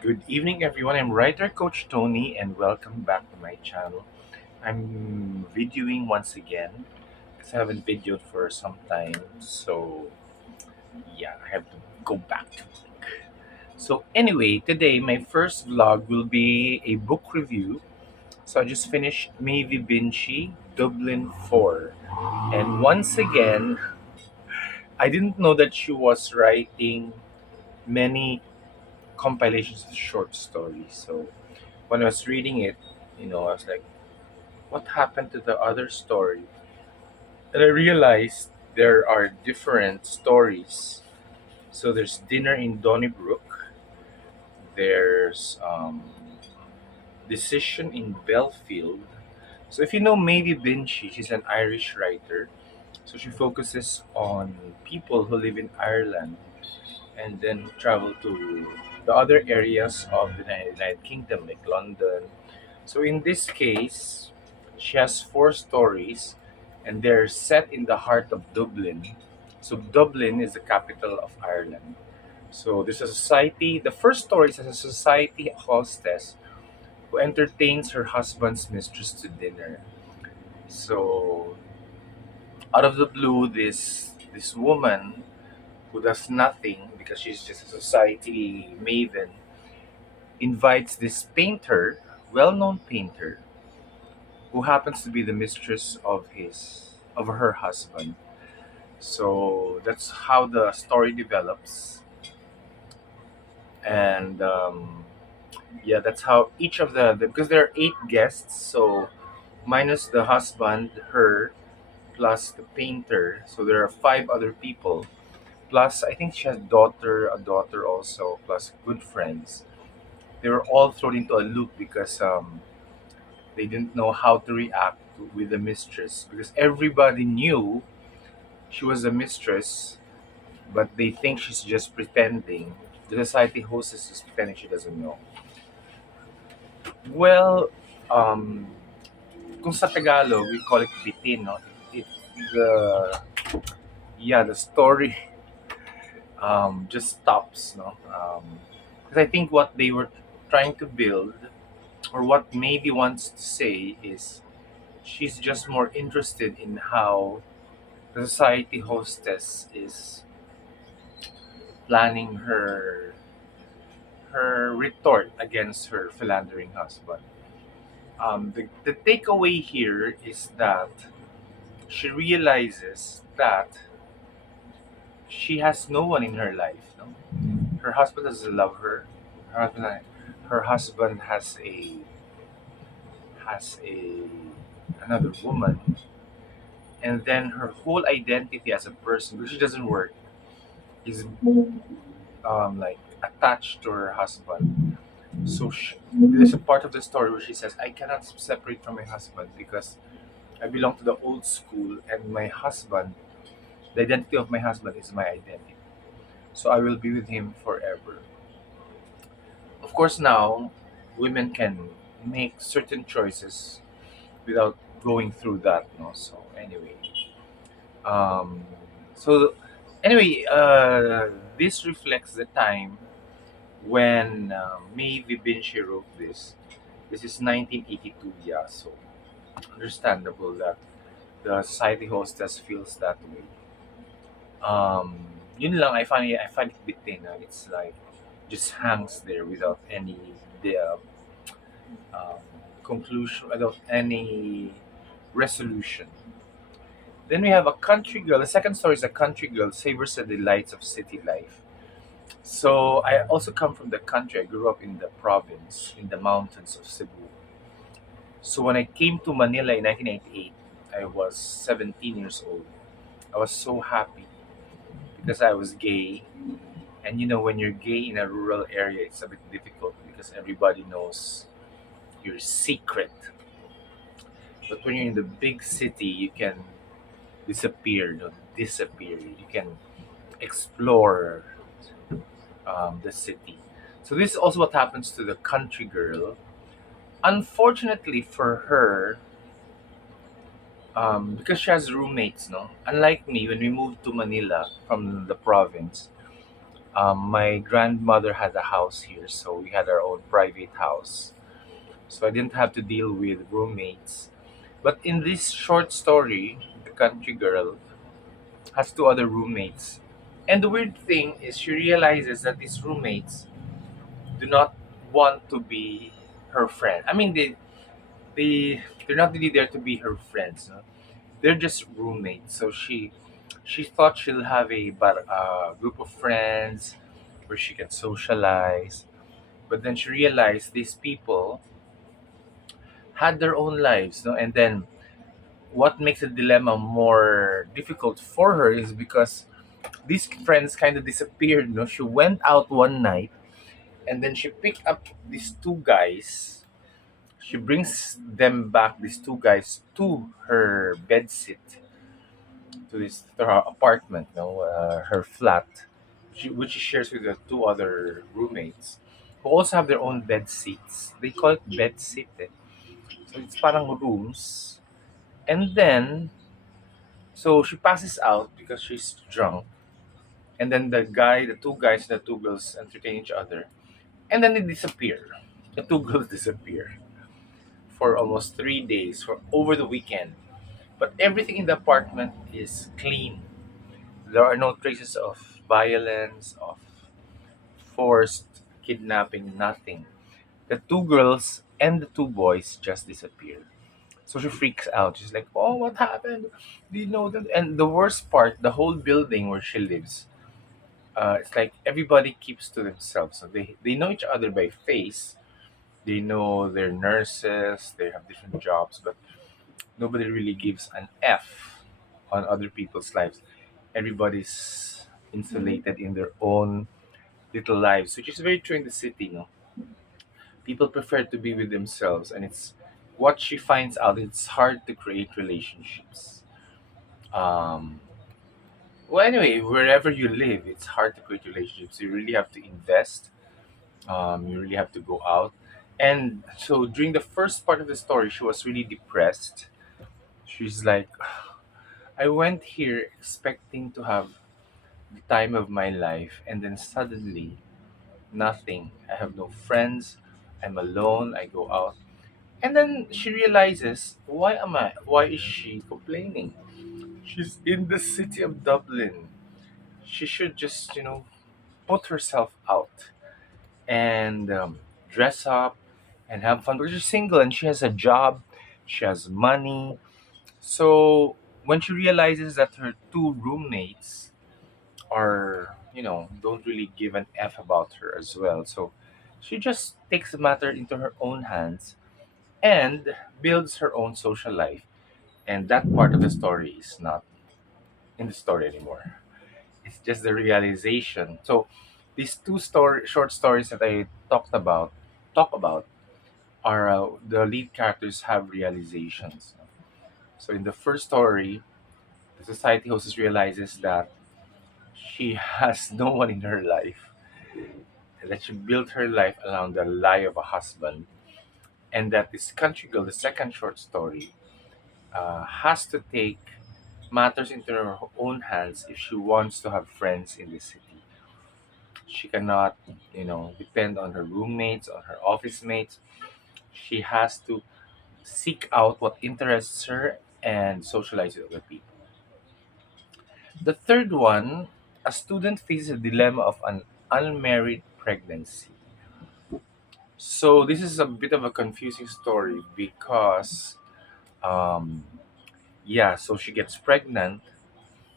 Good evening, everyone. I'm writer Coach Tony, and welcome back to my channel. I'm videoing once again because I haven't videoed for some time. So, yeah, I have to go back to work. So, anyway, today my first vlog will be a book review. So, I just finished Maeve Binchy, Dublin 4. And once again, I didn't know that she was writing many compilations of short stories. So, when I was reading it, I was like, what happened to the other story? And I realized there are different stories. So there's Dinner in Donnybrook, there's Decision in Belfield. So if you know Maeve Binchy, she's an Irish writer. So she focuses on people who live in Ireland and then travel to the other areas of the United Kingdom, like London. So in this case, she has four stories, and they're set in the heart of Dublin. So Dublin is the capital of Ireland. So there's a society. The first story is a society hostess who entertains her husband's mistress to dinner. So out of the blue, this woman who does nothing because she's just a society maven invites this painter, well-known painter, who happens to be the mistress of her husband. So that's how the story develops, and yeah, that's how each of because there are eight guests, so minus the husband, her plus the painter, so there are five other people. Plus, I think she has a daughter also, plus good friends. They were all thrown into a loop because they didn't know how to react with the mistress because everybody knew she was a mistress, but they think she's just pretending. The society host is just pretending she doesn't know. Well, um, kung sa Tagalog, we call it bitin, no? It, the, yeah, the story just stops, no? Because I think what they were trying to build, or what maybe wants to say, is she's just more interested in how the society hostess is planning her retort against her philandering husband. The takeaway here is that she realizes that she has no one in her life. No? Her husband doesn't love her. Her husband, her husband has a another woman, and then her whole identity as a person, because she doesn't work, is like attached to her husband. So there's a part of the story where she says, "I cannot separate from my husband because I belong to the old school, and my husband, the identity of my husband is my identity. So I will be with him forever." Of course, now women can make certain choices without going through that. No, so um, so anyway, this reflects the time when Maeve Binchy wrote this. This is 1982. Yeah, so understandable that the society hostess feels that way. Yun lang, I find it bitin. It's like just hangs there without any the um, conclusion, without any resolution. Then we have a country girl. The second story is a country girl savors the delights of city life. So I also come from the country. I grew up in the province, in the mountains of Cebu. So when I came to Manila in 1998, I was 17 years old. I was so happy because I was gay. And when you're gay in a rural area, it's a bit difficult because everybody knows your secret. But when you're in the big city, you can disappear. You can explore the city. So this is also what happens to the country girl. Unfortunately for her, because she has roommates, no. Unlike me, when we moved to Manila from the province, My grandmother had a house here, so we had our own private house. So I didn't have to deal with roommates. But in this short story, the country girl has two other roommates. And the weird thing is she realizes that these roommates do not want to be her friend. I mean, they're not really there to be her friends. No? They're just roommates. So she thought she'll have a group of friends where she can socialize. But then she realized these people had their own lives, no? And then what makes the dilemma more difficult for her is because these friends kind of disappeared. No, she went out one night and then she picked up these two guys. She brings them back, these two guys, to her bedsit, to her apartment, no, her flat, which she shares with the two other roommates, who also have their own bed seats. They call it bed sit. Eh. So it's parang rooms. And then, so she passes out because she's drunk. And then the two guys, the two girls entertain each other. And then they disappear. The two girls disappear for almost 3 days, for over the weekend. But everything in the apartment is clean. There are no traces of violence, of forced kidnapping, nothing. The two girls and the two boys just disappear. So she freaks out. She's like, "Oh, what happened? Do you know that?" And the worst part, the whole building where she lives, it's like everybody keeps to themselves. So they know each other by face. They know they're nurses. They have different jobs, but nobody really gives an F on other people's lives. Everybody's insulated in their own little lives, which is very true in the city. No, people prefer to be with themselves, and it's what she finds out. It's hard to create relationships. Um, well, anyway, wherever you live, it's hard to create relationships. You really have to invest. You really have to go out. And so during the first part of the story, she was really depressed. She's like, I went here expecting to have the time of my life, and then suddenly, nothing. I have no friends. I'm alone. I go out. And then she realizes, why is she complaining? She's in the city of Dublin. She should just, put herself out and dress up and have fun. But she's single and she has a job, she has money. So when she realizes that her two roommates don't really give an F about her as well. So she just takes the matter into her own hands and builds her own social life. And that part of the story is not in the story anymore. It's just the realization. So these short stories that I talk about are the lead characters have realizations. So in the first story, the society hostess realizes that she has no one in her life, and that she built her life around the lie of a husband, and that this country girl, the second short story, has to take matters into her own hands if she wants to have friends in the city. She cannot, depend on her roommates, on her office mates. She has to seek out what interests her and socialize with other people. The third one, a student faces a dilemma of an unmarried pregnancy. So this is a bit of a confusing story because, um, yeah, so she gets pregnant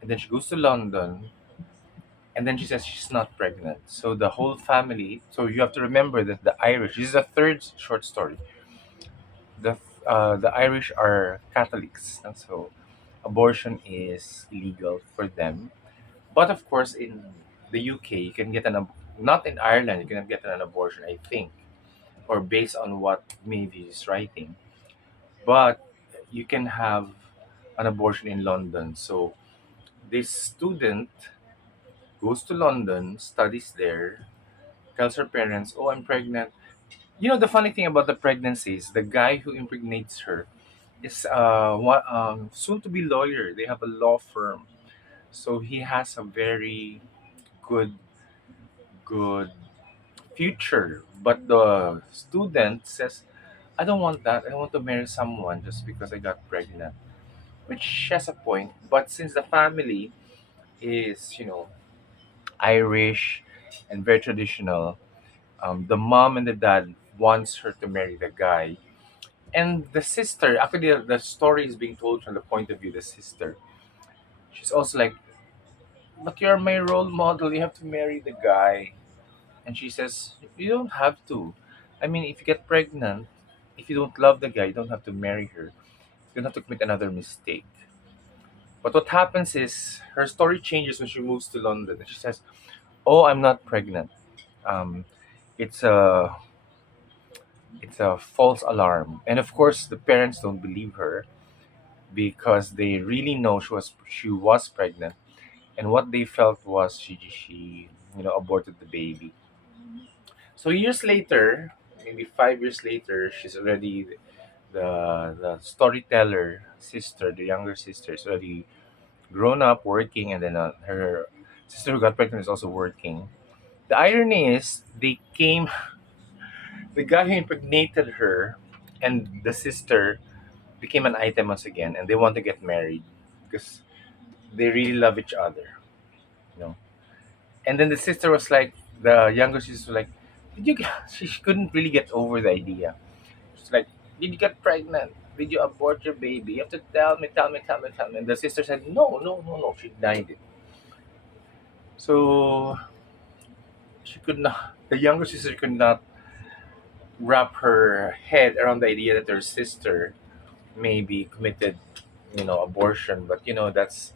and then she goes to London and then she says she's not pregnant. So the whole family. So you have to remember that the Irish. This is a third short story. The Irish are Catholics, and so abortion is illegal for them. But of course, in the UK, you can get not in Ireland. You can get an abortion, I think, or based on what Maeve is writing. But you can have an abortion in London. So this student goes to London, studies there, tells her parents, "Oh, I'm pregnant." The funny thing about the pregnancy is the guy who impregnates her is soon to be lawyer. They have a law firm, so he has a very good good future. But the student says, I don't want that. I don't want to marry someone just because I got pregnant. Which has a point. But since the family is, Irish and very traditional, the mom and the dad wants her to marry the guy. And the sister, actually, the story is being told from the point of view of the sister. She's also like, but you're my role model. You have to marry the guy. And she says, you don't have to. I mean, if you get pregnant, if you don't love the guy, you don't have to marry her. You don't have to commit another mistake. But what happens is her story changes when she moves to London. And she says, oh, I'm not pregnant. Um, it's a it's a false alarm. And of course, the parents don't believe her because they really know she was pregnant. And what they felt was she aborted the baby. So years later, maybe 5 years later, she's already the storyteller sister, the younger sister, is already grown up, working, and then her sister who got pregnant is also working. The irony is, the guy who impregnated her and the sister became an item once again, and they want to get married because they really love each other, you know. And then the sister was like, the younger sister was like, did you get, she couldn't really get over the idea. She's like, did you get pregnant? Did you abort your baby? You have to tell me, tell me, tell me, tell me. And the sister said, no, no, no, no. She denied it. So she could not, the younger sister could not wrap her head around the idea that her sister maybe committed, abortion. But, that's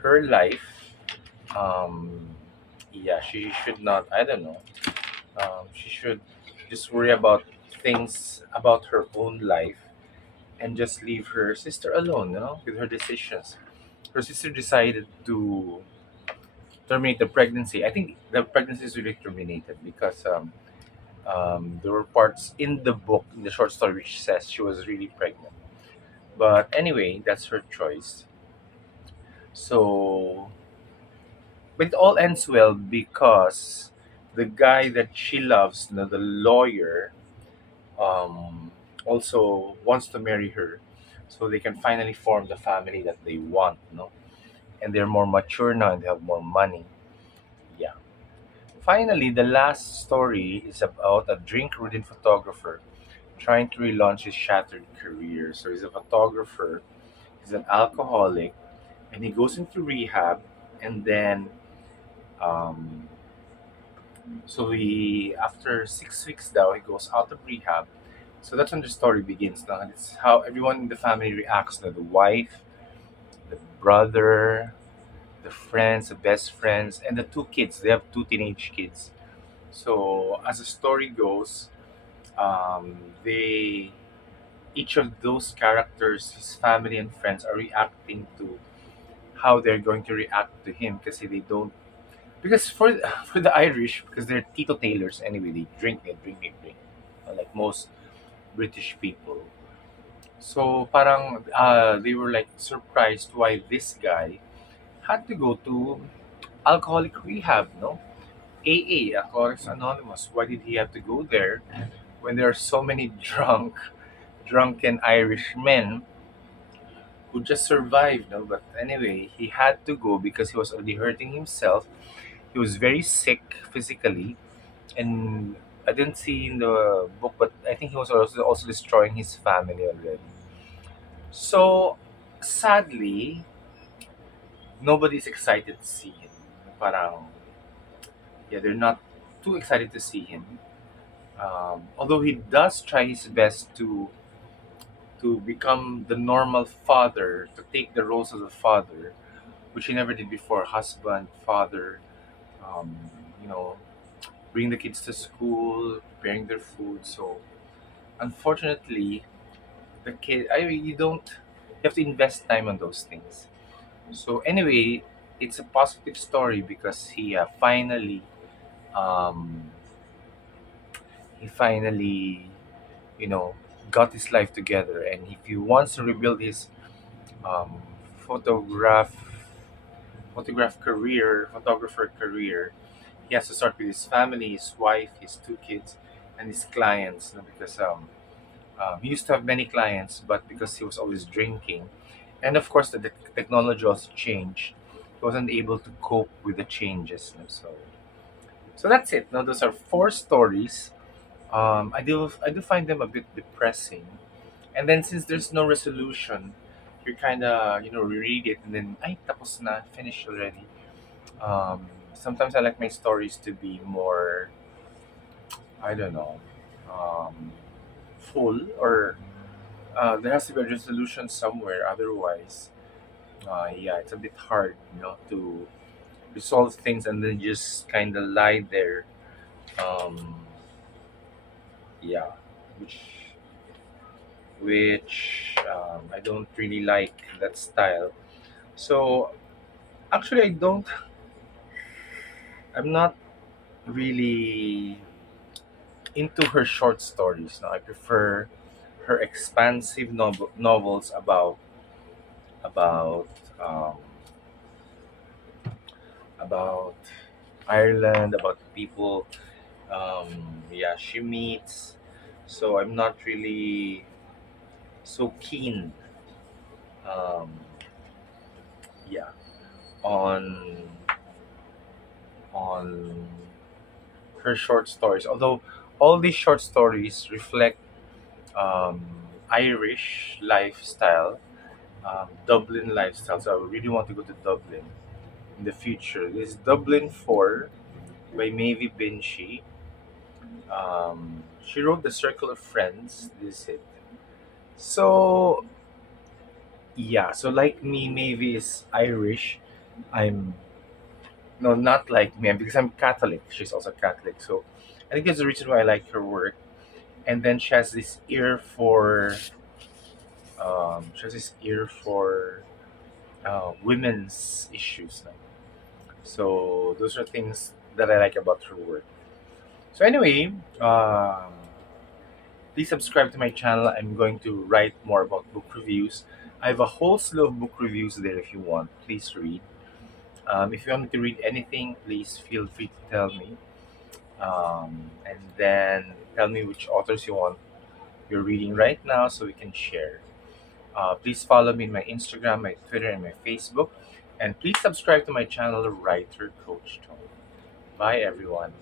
her life. Um, yeah, she should not, I don't know. She should just worry about things about her own life and just leave her sister alone, with her decisions. Her sister decided to terminate the pregnancy. I think the pregnancy is really terminated because there were parts in the book, in the short story, which says she was really pregnant. But anyway, that's her choice. So, but it all ends well because the guy that she loves, the lawyer, also wants to marry her, so they can finally form the family that they want. And they're more mature now and they have more money. Yeah. Finally, the last story is about a drink-ridden photographer trying to relaunch his shattered career. So he's a photographer, he's an alcoholic, and he goes into rehab, and then um, so he after 6 weeks now he goes out of rehab. So that's when the story begins. Now it's how everyone in the family reacts. Now the wife, the brother, the friends, the best friends, and the two kids. They have two teenage kids. So as the story goes, they each of those characters, his family and friends, are reacting to how they're going to react to him because they don't. Because for for the Irish, because they're teetotalers anyway, they drink, like most British people. So parang they were like surprised why this guy had to go to alcoholic rehab, no? AA, Alcoholics Anonymous. Why did he have to go there when there are so many drunken Irish men who just survived, no? But anyway, he had to go because he was already hurting himself. He was very sick physically, and I didn't see in the book, but I think he was also destroying his family already. So sadly, nobody's excited to see him. Parang, yeah, they're not too excited to see him. Although he does try his best to become the normal father, to take the roles of the father, which he never did before. Husband, father, um, you know, bring the kids to school, preparing their food. So unfortunately, the kid, I mean, you have to invest time on those things. So anyway, it's a positive story because um, he finally, you know, got his life together, and if he wants to rebuild his um, photograph photographer career, he has to start with his family, his wife, his two kids, and his clients. Because he used to have many clients, but because he was always drinking, and of course the technology also changed, he wasn't able to cope with the changes. So that's it. Now those are four stories. I do find them a bit depressing, and then since there's no resolution, you kind of reread it and then ay tapos na, finished already. Sometimes I like my stories to be more, I don't know, um, full, or there has to be a resolution somewhere. Otherwise, yeah, it's a bit hard, to resolve things and then just kind of lie there. Um, yeah, which I don't really like that style. So actually, I'm not really into her short stories. No, I prefer her expansive novels about um, about Ireland, about the people. Yeah, she meets. So I'm not really so keen. Um, yeah, on on her short stories. Although all these short stories reflect um, Irish lifestyle, Dublin lifestyle. So I really want to go to Dublin in the future. This is Dublin 4 by Maeve Binchy. She wrote The Circle of Friends. This is it. So, yeah, so like me, Maeve is Irish. I'm, no, not like me, because I'm Catholic. She's also Catholic. So I think that's the reason why I like her work. And then she has this ear for women's issues. No? So those are things that I like about her work. So anyway, please subscribe to my channel. I'm going to write more about book reviews. I have a whole slew of book reviews there if you want. Please read. If you want me to read anything, please feel free to tell me. And then tell me which authors you're reading right now so we can share. Please follow me on my Instagram, my Twitter, and my Facebook. And please subscribe to my channel, Writer Coach Tone. Bye, everyone.